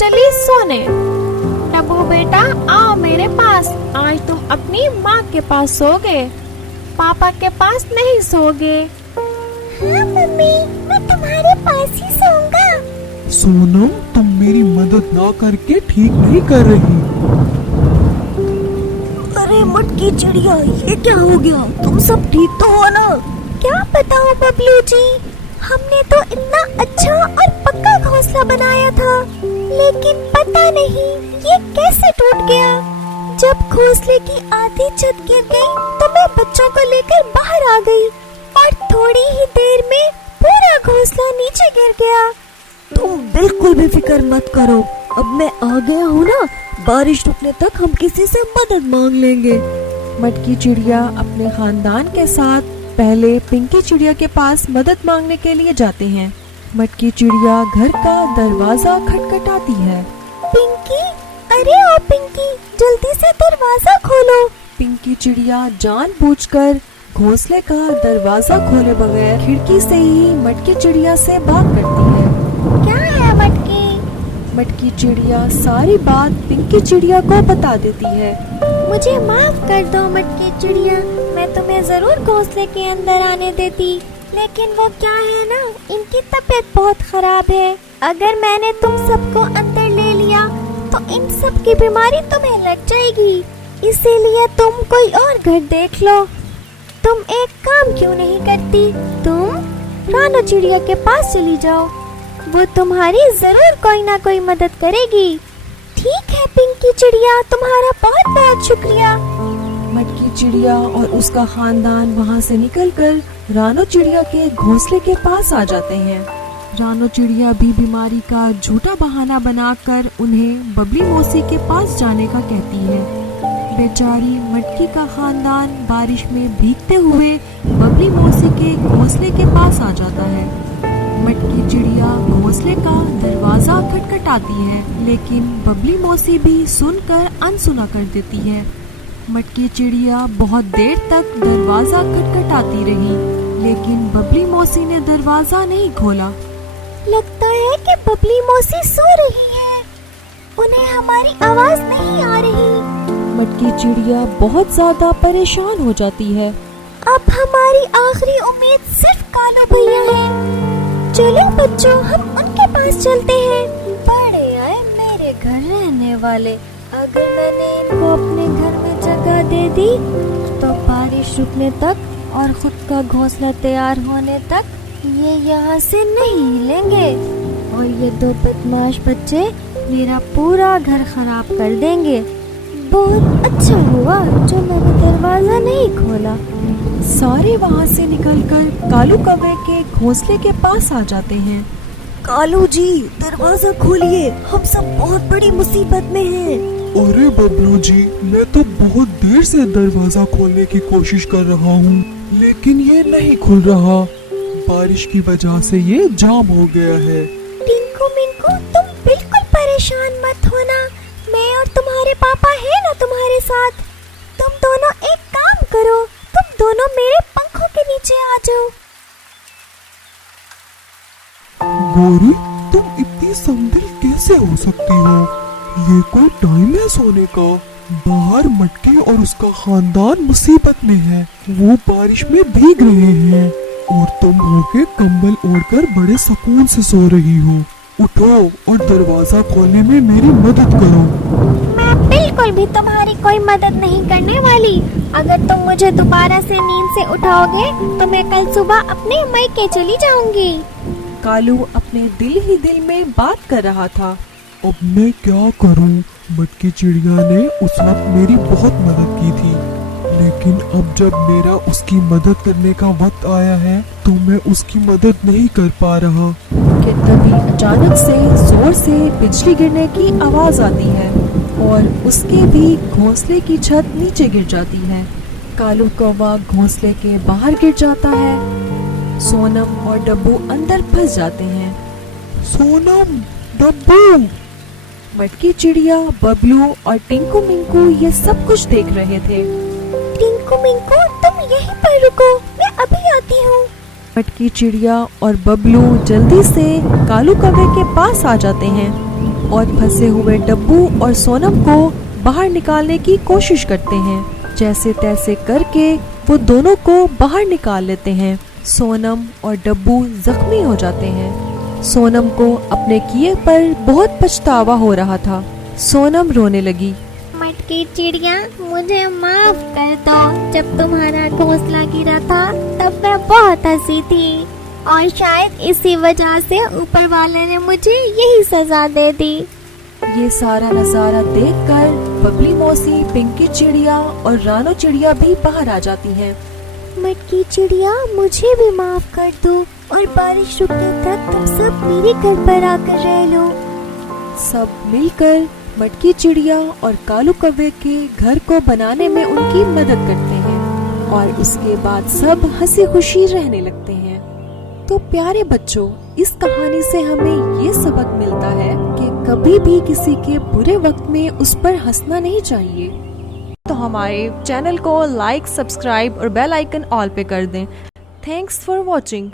चली सोने। डब्बू बेटा आओ मेरे पास, आज तुम अपनी माँ के पास सोगे, पापा के पास नहीं सोगे। हाँ मम्मी, मैं तुम्हारे पास ही सोऊंगा। सोनम, तुम मेरी मदद ना करके ठीक नहीं कर रही। अरे मटकी चिड़िया, ये क्या हो गया? तुम सब ठीक तो हो ना? क्या बताओ बबलू जी, हमने तो इतना अच्छा और पक्का घोंसला बनाया था, लेकिन पता नहीं ये कैसे टूट गया। जब घोंसले की आधी छत गिर गई तो मैं बच्चों को लेकर बाहर आ गई और थोड़ी ही देर में पूरा घोंसला नीचे गिर गया। तुम बिल्कुल भी फिक्र मत करो, अब मैं आ गया हूँ ना, बारिश रुकने तक हम किसी से मदद मांग लेंगे। मटकी चिड़िया अपने खानदान के साथ पहले पिंकी चिड़िया के पास मदद मांगने के लिए जाते हैं। मटकी चिड़िया घर का दरवाजा खटखटाती है। पिंकी, अरे ओ पिंकी, जल्दी से दरवाजा खोलो। पिंकी चिड़िया जानबूझकर घोंसले का दरवाजा खोले बगैर खिड़की से ही मटकी चिड़िया से बात करती है। क्या है मटकी? मटकी चिड़िया सारी बात पिंकी चिड़िया को बता देती है। मुझे माफ कर दो मटकी चिड़िया, मैं तुम्हें जरूर घोंसले के अंदर आने देती, लेकिन वो क्या है ना, इनकी तबीयत बहुत खराब है। अगर मैंने तुम सबको अंदर ले लिया तो इन सब की बीमारी तुम्हें लग जाएगी, इसीलिए तुम कोई और घर देख लो। तुम एक काम क्यों नहीं करती, तुम रानो चिड़िया के पास चली जाओ, वो तुम्हारी जरूर कोई ना कोई मदद करेगी। ठीक है पिंकी चिड़िया, तुम्हारा बहुत बहुत शुक्रिया। मटकी चिड़िया और उसका खानदान वहाँ से निकलकर रानो चिड़िया के घोंसले के पास आ जाते हैं। रानो चिड़िया भी बीमारी का झूठा बहाना बनाकर उन्हें बबली मौसी के पास जाने का कहती है। बेचारी मटकी का खानदान बारिश में भीगते हुए बबली मौसी के घोंसले के पास आ जाता है। मटकी चिड़िया घोंसले का दरवाजा खटखटाती है, लेकिन बबली मौसी भी सुनकर अनसुना कर देती है। मटकी चिड़िया बहुत देर तक दरवाजा खटखटाती रही, लेकिन बबली मौसी ने दरवाजा नहीं खोला। लगता है कि बबली मौसी सो रही है, उन्हें हमारी आवाज नहीं आ रही। मटकी चिड़िया बहुत ज्यादा परेशान हो जाती है। अब हमारी आखिरी उम्मीद सिर्फ कालू भैया है। चलो बच्चों, हम उनके पास चलते हैं। बड़े आए मेरे घर रहने वाले, अगर मैंने इनको अपने घर में जगह दे दी तो बारिश रुकने तक और खुद का घोंसला तैयार होने तक ये यहाँ से नहीं हिलेंगे, और ये दो बदमाश बच्चे मेरा पूरा घर खराब कर देंगे। बहुत अच्छा हुआ जो मैंने दरवाजा नहीं खोला। सारे वहाँ से निकलकर कालू कौवे के घोंसले के पास आ जाते हैं। कालू जी, दरवाजा खोलिए, हम सब बहुत बड़ी मुसीबत में हैं। अरे बबलू जी, मैं तो बहुत देर से दरवाजा खोलने की कोशिश कर रहा हूँ, लेकिन ये नहीं खुल रहा। बारिश की वजह से ये जाम हो गया है। टिंकू मिंकू, तुम बिल्कुल परेशान मत होना, मैं और तुम्हारे पापा है ना तुम्हारे साथ। तुम दोनों एक काम करो, तुम दोनों मेरे पंखों के नीचे आ जाओ। गौरी, तुम इतनी समझदार कैसे हो सकती हो? ये कोई टाइम है सोने का? बाहर मटकी और उसका खानदान मुसीबत में है, वो बारिश में भीग रहे हैं और तुम होके कंबल ओढ़कर बड़े सुकून से सो रही हो। उठो और दरवाजा खोलने में मेरी मदद करो। मैं बिल्कुल भी तुम्हारी कोई मदद नहीं करने वाली। अगर तुम मुझे दोबारा से नींद से उठाओगे तो मैं कल सुबह अपने मायके चली जाऊंगी। कालू अपने दिल ही दिल में बात कर रहा था। अब मैं क्या करूं? मटकी चिड़िया ने उस वक्त मेरी बहुत मदद की थी, लेकिन अब जब मेरा उसकी मदद करने का वक्त आया है तो मैं उसकी मदद नहीं कर पा रहा। कि तभी अचानक से जोर से बिजली गिरने की आवाज आती है और उसके भी घोंसले की छत नीचे गिर जाती है। कालू कौवा घोंसले के बाहर गिर जाता है। सोनम और डब्बू अंदर फंस जाते हैं। सोनम, डब्बू। मटकी चिड़िया, बबलू और टिंकू मिंकू ये सब कुछ देख रहे थे। टिंकू मिंकू, तुम यहीं पर रुको, मैं अभी आती हूँ। मटकी चिड़िया और बबलू जल्दी से कालू कौवे के पास आ जाते हैं। और फंसे हुए डब्बू और सोनम को बाहर निकालने की कोशिश करते हैं। जैसे तैसे करके वो दोनों को बाहर निकाल लेते हैं। सोनम और डब्बू जख्मी हो जाते हैं। सोनम को अपने किए पर बहुत पछतावा हो रहा था। सोनम रोने लगी। मटकी चिड़िया, मुझे माफ कर दो। जब तुम्हारा घोंसला गिरा था तब मैं बहुत हंसी थी और शायद इसी वजह से ऊपर वाले ने मुझे यही सजा दे दी। ये सारा नजारा देखकर बबली मौसी, पिंकी चिड़िया और रानो चिड़िया भी बाहर आ जाती हैं। मटकी चिड़िया, मुझे भी माफ कर दो और बारिश रुकने तक तुम सब मेरे घर पर आकर रह लो। सब मिलकर मटकी चिड़िया और कालू कौवे के घर को बनाने में उनकी मदद करते हैं और उसके बाद सब हंसी खुशी रहने लगते हैं। तो प्यारे बच्चों, इस कहानी से हमें ये सबक मिलता है कि कभी भी किसी के बुरे वक्त में उस पर हंसना नहीं चाहिए। तो हमारे चैनल को लाइक, सब्सक्राइब और बेल आइकन ऑल पे कर दें। Thanks for watching.